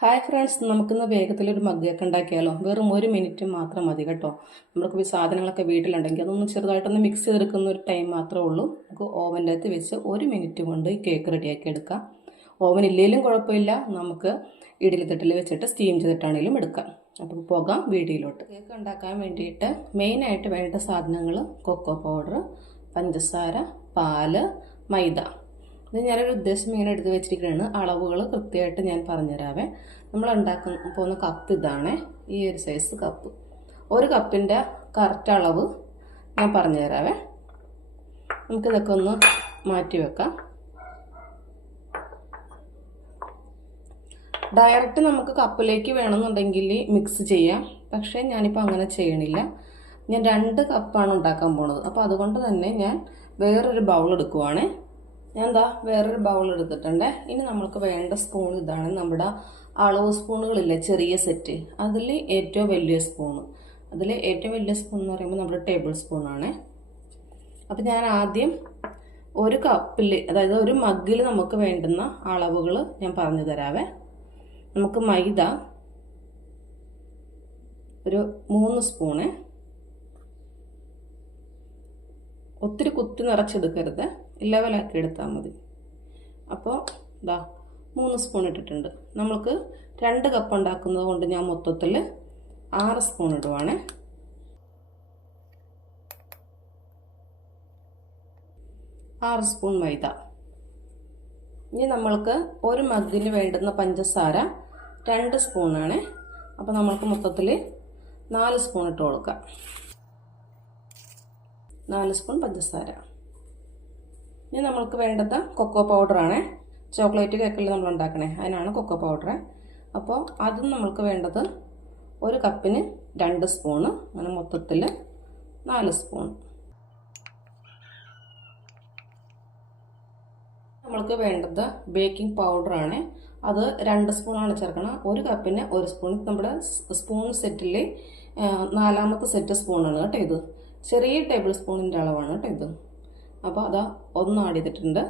Hi friends, നമുക്കിന്ന് വേഗത്തിലൊരു mug cake ഉണ്ടാക്കിയാലോ? വെറും 1 മിനിറ്റ് മാത്രം മതി കേട്ടോ. നമുക്ക് ഈ സാധനങ്ങളൊക്കെ വീട്ടിലുണ്ടെങ്കിൽ അതൊന്ന് ചെറുതായിട്ടൊന്ന് മിക്സ് ചെയ്തെടുക്കുന്ന ഒരു ടൈം മാത്രമേ ഉള്ളൂ. നമുക്ക് ഓവൻ്റെ അകത്ത് വെച്ച് 1 മിനിറ്റ് കൊണ്ട് ഈ കേക്ക് റെഡിയാക്കി എടുക്കാം. ഓവൻ ഇല്ലെങ്കിലും കുഴപ്പമില്ല, നമുക്ക് ഇഡ്ഡലിത്തട്ടിൽ വെച്ചിട്ട് സ്റ്റീം ചെയ്തിട്ടാണെങ്കിലും എടുക്കാം. അപ്പോൾ പോകാം വീഡിയോയിലോട്ട്. കേക്ക് ഉണ്ടാക്കാൻ വേണ്ടിയിട്ട് മെയിനായിട്ട് വേണ്ട സാധനങ്ങൾ കൊക്കോ പൗഡർ, പഞ്ചസാര, പാല്, മൈദ. ഇത് ഞാനൊരു ഉദ്ദേശം ഇങ്ങനെ എടുത്ത് വെച്ചിരിക്കുകയാണ്. അളവുകൾ കൃത്യമായിട്ട് ഞാൻ പറഞ്ഞുതരാവേ. നമ്മൾ ഉണ്ടാക്കാൻ പോകുന്ന കപ്പ് ഇതാണ്, ഈ ഒരു സൈസ് കപ്പ്. ഒരു കപ്പിൻ്റെ കറക്റ്റ് അളവ് ഞാൻ പറഞ്ഞുതരാവേ. നമുക്കിതൊക്കെ ഒന്ന് മാറ്റി വെക്കാം. ഡയറക്റ്റ് നമുക്ക് കപ്പിലേക്ക് വേണമെന്നുണ്ടെങ്കിൽ മിക്സ് ചെയ്യാം, പക്ഷേ ഞാനിപ്പോൾ അങ്ങനെ ചെയ്യണില്ല. ഞാൻ 2 കപ്പാണ് ഉണ്ടാക്കാൻ പോണത്. അപ്പോൾ അതുകൊണ്ട് തന്നെ ഞാൻ വേറൊരു ബൗൾ എടുക്കുവാണ്. ഞാൻ വേറൊരു ബൗൾ എടുത്തിട്ടുണ്ട്. ഇനി നമ്മൾക്ക് വേണ്ട സ്പൂൺ ഇതാണ്. നമ്മുടെ അളവ് സ്പൂണുകളില്ലേ, ചെറിയ സെറ്റ്, അതിൽ ഏറ്റവും വലിയ സ്പൂണ്. എന്ന് പറയുമ്പോൾ നമ്മുടെ ടേബിൾ സ്പൂണാണ്. അപ്പം ഞാൻ ആദ്യം ഒരു കപ്പിൽ, അതായത് ഒരു മഗ്ഗിൽ നമുക്ക് വേണ്ടുന്ന അളവുകൾ ഞാൻ പറഞ്ഞു തരാവേ. നമുക്ക് മൈദ ഒരു 3 സ്പൂണ്, ഒത്തിരി കുത്തി നിറച്ചെടുക്കരുത്, ലെവലാക്കി എടുത്താൽ മതി. അപ്പോൾ 3 സ്പൂൺ ഇട്ടിട്ടുണ്ട്. നമ്മൾക്ക് 2 കപ്പ് ഉണ്ടാക്കുന്നത് കൊണ്ട് ഞാൻ മൊത്തത്തിൽ 6 സ്പൂൺ ഇടുവാണ്. സ്പൂൺ മൈദ. ഇനി നമ്മൾക്ക് ഒരു മഗ്ഗിന് വേണ്ടുന്ന പഞ്ചസാര 2 സ്പൂണാണ്. അപ്പോൾ നമ്മൾക്ക് മൊത്തത്തിൽ 4 സ്പൂൺ ഇട്ട് കൊടുക്കാം. 4 സ്പൂൺ പഞ്ചസാര. ഇനി നമ്മൾക്ക് വേണ്ടത് കൊക്കോ പൗഡറാണ്. ചോക്ലേറ്റ് കേക്കിൽ നമ്മൾ ഉണ്ടാക്കണേ, അതിനാണ് കൊക്കോ പൗഡർ. അപ്പോൾ അതും നമ്മൾക്ക് വേണ്ടത് ഒരു കപ്പിന് 2 സ്പൂണ്, അങ്ങനെ മൊത്തത്തിൽ 4 സ്പൂൺ. നമ്മൾക്ക് വേണ്ടത് ബേക്കിംഗ് പൗഡറാണ്. അത് 2 സ്പൂണാണ് ചേർക്കണം. ഒരു കപ്പിന് 1 സ്പൂൺ. നമ്മുടെ സ്പൂൺ സെറ്റിൽ 4ാമത്തെ സെറ്റ് സ്പൂണാണ് കേട്ടോ ഇത്. ചെറിയ ടേബിൾ സ്പൂണിൻ്റെ അളവാണ് കേട്ടോ ഇത്. അപ്പോൾ അതാ 1 ആഡ് ചെയ്തിട്ടുണ്ട്.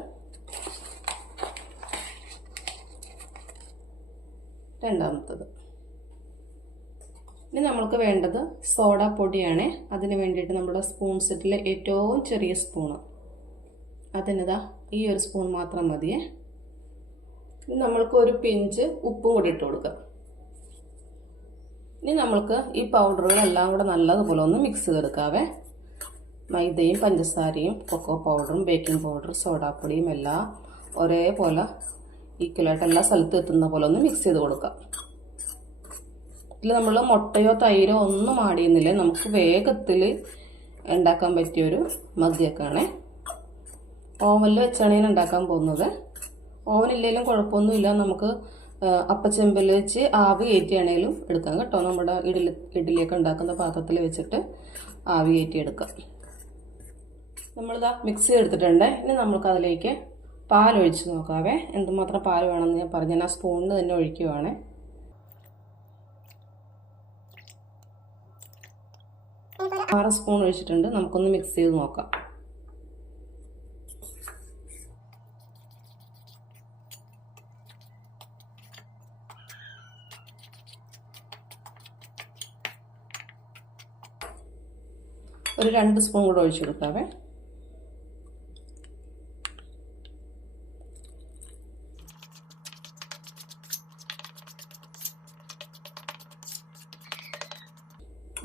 രണ്ടാമത്തത്. ഇനി നമ്മൾക്ക് വേണ്ടത് സോഡാ പൊടിയാണ്. അതിന് വേണ്ടിയിട്ട് നമ്മുടെ സ്പൂൺ സെറ്റിലെ ഏറ്റവും ചെറിയ സ്പൂണ്, അതിനിതാ ഈ ഒരു സ്പൂൺ മാത്രം മതിയേ. ഇനി നമ്മൾക്ക് ഒരു പിഞ്ച് ഉപ്പും കൂടി ഇട്ട് കൊടുക്കാം. ഇനി നമ്മൾക്ക് ഈ പൗഡറുകളെല്ലാം കൂടെ നല്ലതുപോലെ ഒന്ന് മിക്സ് ചെയ്തെടുക്കാവേ. മൈദയും പഞ്ചസാരയും കൊക്കോ പൗഡറും ബേക്കിംഗ് പൗഡർ സോഡാപ്പൊടിയും എല്ലാം ഒരേപോലെ ഈക്വലായിട്ട് എല്ലാ സ്ഥലത്തും എത്തുന്ന പോലെ ഒന്ന് മിക്സ് ചെയ്ത് കൊടുക്കാം. ഇതിൽ നമ്മൾ മുട്ടയോ തൈരോ ഒന്നും ആഡ് ചെയ്യുന്നില്ല. നമുക്ക് വേഗത്തിൽ ഉണ്ടാക്കാൻ പറ്റിയൊരു മഗ് കേക്കാണ്. ഓവനിൽ വെച്ചാണ് ഞാൻ ഉണ്ടാക്കാൻ പോകുന്നത്. ഓവനില്ലെങ്കിലും കുഴപ്പമൊന്നുമില്ല, നമുക്ക് അപ്പച്ചെമ്പിൽ വെച്ച് ആവി കയറ്റിയാണെങ്കിലും എടുക്കാം കേട്ടോ. നമ്മുടെ ഇഡ്ഡലിയൊക്കെ ഉണ്ടാക്കുന്ന പാത്രത്തിൽ വെച്ചിട്ട് ആവി കയറ്റി എടുക്കാം. നമ്മളിതാ മിക്സ് എടുത്തിട്ടുണ്ട്. ഇനി നമുക്ക് അതിലേക്ക് പാലൊഴിച്ച് നോക്കാവേ. എന്തുമാത്രം പാൽ വേണമെന്ന് ഞാൻ പറഞ്ഞു, ഞാൻ ആ സ്പൂണിന് തന്നെ ഒഴിക്കുവാണ്. ആറ് സ്പൂൺ ഒഴിച്ചിട്ടുണ്ട്. നമുക്കൊന്ന് മിക്സ് ചെയ്ത് നോക്കാം. ഒരു 2 സ്പൂൺ കൂടെ ഒഴിച്ചു കൊടുക്കാവേ.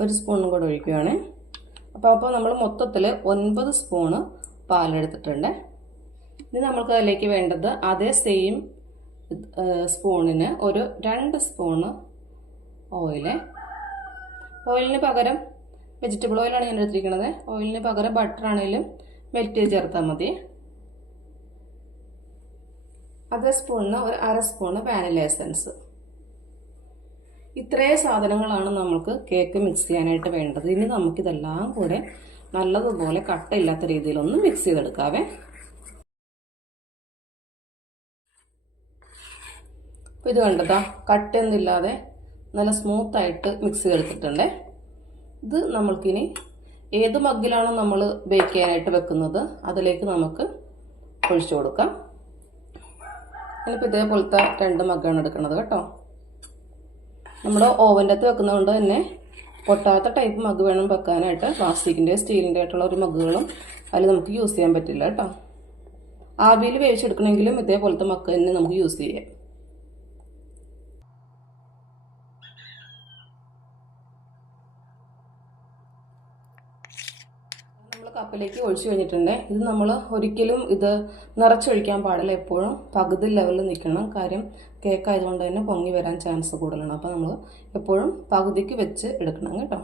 ഒരു സ്പൂണും കൂടെ ഒഴിക്കുകയാണ്. അപ്പോൾ നമ്മൾ മൊത്തത്തിൽ 9 സ്പൂണ് പാലെടുത്തിട്ടുണ്ട്. ഇനി നമുക്ക് അതിലേക്ക് വേണ്ടത് അതേ സെയിം സ്പൂണിന് ഒരു 2 സ്പൂണ് ഓയിലിന് പകരം വെജിറ്റബിൾ ഓയിലാണ് ഞാൻ എടുത്തിരിക്കുന്നത്. ഓയിലിന് പകരം ബട്ടർ ആണെങ്കിലും മെൽറ്റ് ചെയ്ത് ചേർത്താൽ മതി. അതേ സ്പൂണിന് ഒരു 1/2 സ്പൂണ് വാനില എസൻസ്. ഇത്രയും സാധനങ്ങളാണ് നമുക്ക് കേക്ക് മിക്സ് ചെയ്യാനായിട്ട് വേണ്ടത്. ഇനി നമുക്കിതെല്ലാം കൂടെ നല്ലതുപോലെ കട്ടയില്ലാത്ത രീതിയിലൊന്ന് മിക്സ് ചെയ്തെടുക്കാവേ. അപ്പോൾ ഇത് കണ്ടതാ, കട്ടയൊന്നുമില്ലാതെ നല്ല സ്മൂത്തായിട്ട് മിക്സ് ചെയ്തെടുത്തിട്ടുണ്ട്. ഇത് നമ്മൾക്കിനി ഏത് മഗ്ഗിലാണോ നമ്മൾ ബേക്ക് ചെയ്യാനായിട്ട് വെക്കുന്നത് അതിലേക്ക് നമുക്ക് ഒഴിച്ചു കൊടുക്കാം. ഞാനിപ്പോൾ ഇതേപോലത്തെ 2 മഗ്ഗാണ് എടുക്കുന്നത് കേട്ടോ. നമ്മുടെ ഓവൻ്റെ അകത്ത് വെക്കുന്നതുകൊണ്ട് തന്നെ പൊട്ടാത്ത ടൈപ്പ് മഗ് വേണം വെക്കാനായിട്ട്. പ്ലാസ്റ്റിക്കിൻ്റെ സ്റ്റീലിൻ്റെ ആയിട്ടുള്ള ഒരു മഗ്ഗുകളും അതിൽ നമുക്ക് യൂസ് ചെയ്യാൻ പറ്റില്ല കേട്ടോ. ആവിയിൽ വേവിച്ചെടുക്കണമെങ്കിലും ഇതേപോലത്തെ മഗ് തന്നെ നമുക്ക് യൂസ് ചെയ്യാം. നമ്മൾ കപ്പിലേക്ക് ഒഴിച്ചു കഴിഞ്ഞിട്ടുണ്ട്. ഇത് നമ്മൾ ഒരിക്കലും ഇത് നിറച്ചൊഴിക്കാൻ പാടില്ല. എപ്പോഴും പകുതി ലെവലിൽ നിൽക്കണം. കാര്യം കേക്ക് ആയതുകൊണ്ട് തന്നെ പൊങ്ങി വരാൻ ചാൻസ് കൂടുതലാണ്. അപ്പോൾ നമ്മൾ എപ്പോഴും പകുതിക്ക് വെച്ച് എടുക്കണം കേട്ടോ.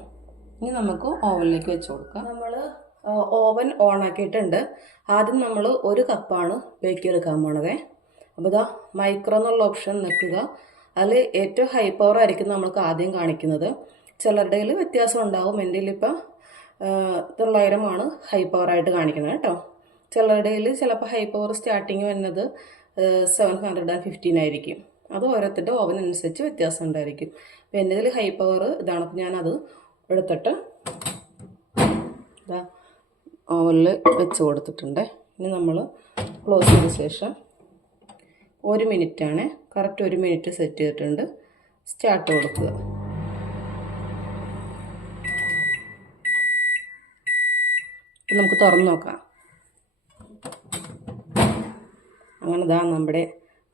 ഇനി നമുക്ക് ഓവനിലേക്ക് വെച്ച് കൊടുക്കാം. നമ്മൾ ഓവൻ ഓൺ ആക്കിയിട്ടുണ്ട്. ആദ്യം നമ്മൾ 1 കപ്പാണ് ബേക്ക് ചെയ്തെടുക്കാൻ പോണത്. അപ്പോൾ ഇതാ മൈക്രോ എന്നുള്ള ഓപ്ഷൻ നിൽക്കുക. അതിൽ ഏറ്റവും ഹൈ പവർ ആയിരിക്കും നമ്മൾക്ക് ആദ്യം കാണിക്കുന്നത്. ചിലരുടെ വ്യത്യാസം ഉണ്ടാവും. എൻ്റെ ഇപ്പം 900 ആണ് ഹൈ പവർ ആയിട്ട് കാണിക്കുന്നത് കേട്ടോ. ചിലരുടെ ചിലപ്പോൾ ഹൈ പവർ സ്റ്റാർട്ടിങ് വരുന്നത് 715 ആയിരിക്കും. അത് ഓരോരുത്തരുടെ ഓവൻ അനുസരിച്ച് വ്യത്യാസം ഉണ്ടായിരിക്കും. അപ്പോൾ എൻ്റെ ഇതിൽ ഹൈ പവർ ഇതാണ്. അപ്പോൾ ഞാനത് എടുത്തിട്ട് ഇതാ ഓവനിൽ വെച്ച് കൊടുത്തിട്ടുണ്ട്. ഇനി നമ്മൾ ക്ലോസ് ചെയ്ത ശേഷം 1 മിനിറ്റാണ്, കറക്റ്റ് 1 മിനിറ്റ് സെറ്റ് ചെയ്തിട്ടുണ്ട്. സ്റ്റാർട്ട് കൊടുക്കുക. നമുക്ക് തുറന്ന് നോക്കാം. അങ്ങനെ ഇതാ നമ്മുടെ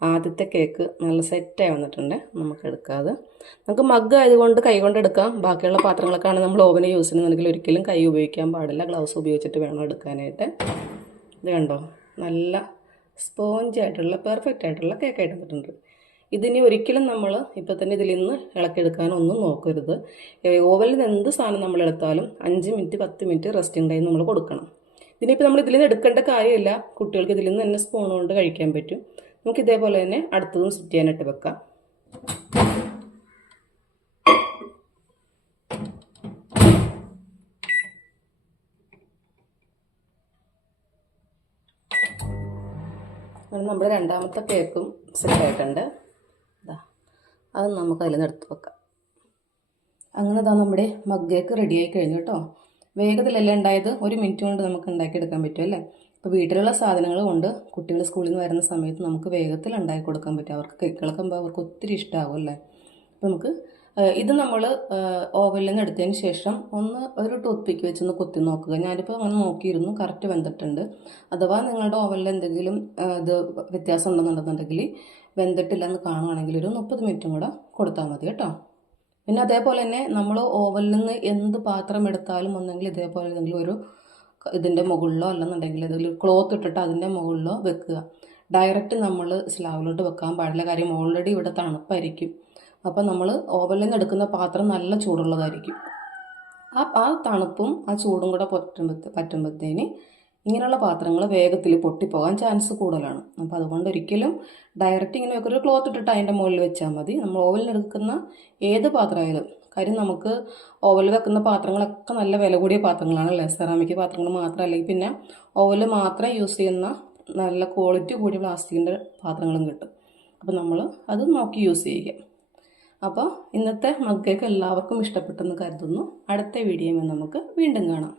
ആദ്യത്തെ കേക്ക് നല്ല സെറ്റായി വന്നിട്ടുണ്ട്. നമുക്ക് എടുക്കാതെ നമുക്ക് മഗ് ആയതുകൊണ്ട് കൈ കൊണ്ട് എടുക്കാം. ബാക്കിയുള്ള പാത്രങ്ങളൊക്കെ ആണ് നമ്മൾ ഓവന് യൂസ് ചെയ്യുന്നുണ്ടെങ്കിൽ ഒരിക്കലും കൈ ഉപയോഗിക്കാൻ പാടില്ല. ഗ്ലൗസ് ഉപയോഗിച്ചിട്ട് വേണം എടുക്കാനായിട്ട്. ഇത് കണ്ടോ, നല്ല സ്പോഞ്ച് ആയിട്ടുള്ള പെർഫെക്റ്റ് ആയിട്ടുള്ള കേക്കായിട്ട് വന്നിട്ടുണ്ട്. ഇതിനി ഒരിക്കലും നമ്മൾ ഇപ്പം തന്നെ ഇതിൽ നിന്ന് ഇളക്കിയെടുക്കാനൊന്നും നോക്കരുത്. ഓവനിൽ നിന്ന് എന്ത് സാധനം നമ്മൾ എടുത്താലും 5 മിനിറ്റ് 10 മിനിറ്റ് റെസ്റ്റിംഗ് ടൈം നമ്മൾ കൊടുക്കണം. ഇതിനിപ്പോൾ നമ്മൾ ഇതിൽ നിന്ന് എടുക്കേണ്ട കാര്യമില്ല. കുട്ടികൾക്ക് ഇതിൽ നിന്ന് തന്നെ സ്പൂൺ കൊണ്ട് കഴിക്കാൻ പറ്റും. നമുക്ക് ഇതേപോലെ തന്നെ അടുത്തതും സെറ്റ് ചെയ്യാനായിട്ട് വെക്കാം. നമ്മുടെ രണ്ടാമത്തെ കേക്കും സെറ്റായിട്ടുണ്ട്. അത് നമുക്ക് അതിൽ നിന്ന് എടുത്ത് വെക്കാം. അങ്ങനെ ഇതാ നമ്മുടെ മഗ് കേക്ക് റെഡിയായി കഴിഞ്ഞു കേട്ടോ. വേഗത്തിലല്ലേ ഉണ്ടായത്. 1 മിനിറ്റ് കൊണ്ട് നമുക്ക് ഉണ്ടാക്കിയെടുക്കാൻ പറ്റും അല്ലേ. ഇപ്പോൾ വീട്ടിലുള്ള സാധനങ്ങൾ കൊണ്ട് കുട്ടികൾ സ്കൂളിൽ നിന്ന് വരുന്ന സമയത്ത് നമുക്ക് വേഗത്തിൽ ഉണ്ടാക്കി കൊടുക്കാൻ പറ്റും. അവർക്ക് കേക്കുകളൊക്കെ ആകുമ്പോൾ അവർക്ക് ഒത്തിരി ഇഷ്ടമാകും അല്ലേ. അപ്പോൾ നമുക്ക് ഇത് നമ്മൾ ഓവനിൽ നിന്ന് എടുത്തതിന് ശേഷം ഒരു ടൂത്ത് പിക്ക് വെച്ചൊന്ന് കുത്തി നോക്കുക. ഞാനിപ്പോൾ അങ്ങനെ നോക്കിയിരുന്നു, കറക്റ്റ് വെന്തിട്ടുണ്ട്. അഥവാ നിങ്ങളുടെ ഓവനിൽ എന്തെങ്കിലും ഇത് വ്യത്യാസം ഉണ്ടെന്നുണ്ടെന്നുണ്ടെങ്കിൽ വെന്തിട്ടില്ലെന്ന് കാണുകയാണെങ്കിൽ ഒരു 30 മിനിറ്റും കൂടെ കൊടുത്താൽ മതി കേട്ടോ. പിന്നെ അതേപോലെ തന്നെ നമ്മൾ ഓവനിൽ നിന്ന് എന്ത് പാത്രം എടുത്താലും ഒന്നെങ്കിൽ ഇതേപോലെ എന്തെങ്കിലും ഒരു ഇതിൻ്റെ മുകളിലോ അല്ലെന്നുണ്ടെങ്കിൽ ഏതെങ്കിലും ക്ലോത്ത് ഇട്ടിട്ട് അതിൻ്റെ മുകളിലോ വെക്കുക. ഡയറക്റ്റ് നമ്മൾ സ്ലാവിലോട്ട് വെക്കാൻ പാടില്ല. കാര്യം ഓൾറെഡി ഇവിടെ തണുപ്പായിരിക്കും. അപ്പോൾ നമ്മൾ ഓവനിൽ നിന്ന് എടുക്കുന്ന പാത്രം നല്ല ചൂടുള്ളതായിരിക്കും. ആ തണുപ്പും ആ ചൂടും കൂടെ പറ്റുമ്പോഴത്തേന് ഇങ്ങനെയുള്ള പാത്രങ്ങൾ വേഗത്തിൽ പൊട്ടിപ്പോകാൻ ചാൻസ് കൂടുതലാണ്. അപ്പോൾ അതുകൊണ്ട് ഒരിക്കലും ഡയറക്റ്റ് ഇങ്ങനെ ഒരു ക്ലോത്ത് ഇട്ടിട്ട് അതിൻ്റെ മുകളിൽ വെച്ചാൽ മതി. നമ്മൾ ഓവനിൽ എടുക്കുന്ന ഏത് പാത്രമായാലും. കാര്യം നമുക്ക് ഓവനിൽ വെക്കുന്ന പാത്രങ്ങളൊക്കെ നല്ല വില കൂടിയ പാത്രങ്ങളാണല്ലേ. സെറാമിക് പാത്രങ്ങൾ മാത്രം, അല്ലെങ്കിൽ പിന്നെ ഓവനിൽ മാത്രം യൂസ് ചെയ്യുന്ന നല്ല ക്വാളിറ്റി കൂടിയ പ്ലാസ്റ്റിക്കിൻ്റെ പാത്രങ്ങളും കിട്ടും. അപ്പോൾ നമ്മൾ അത് നോക്കി യൂസ് ചെയ്യുക. അപ്പോൾ ഇന്നത്തെ മഗ് കേക്ക് എല്ലാവർക്കും ഇഷ്ടപ്പെട്ടെന്ന് കരുതുന്നു. അടുത്ത വീഡിയോയിൽ നമുക്ക് വീണ്ടും കാണാം.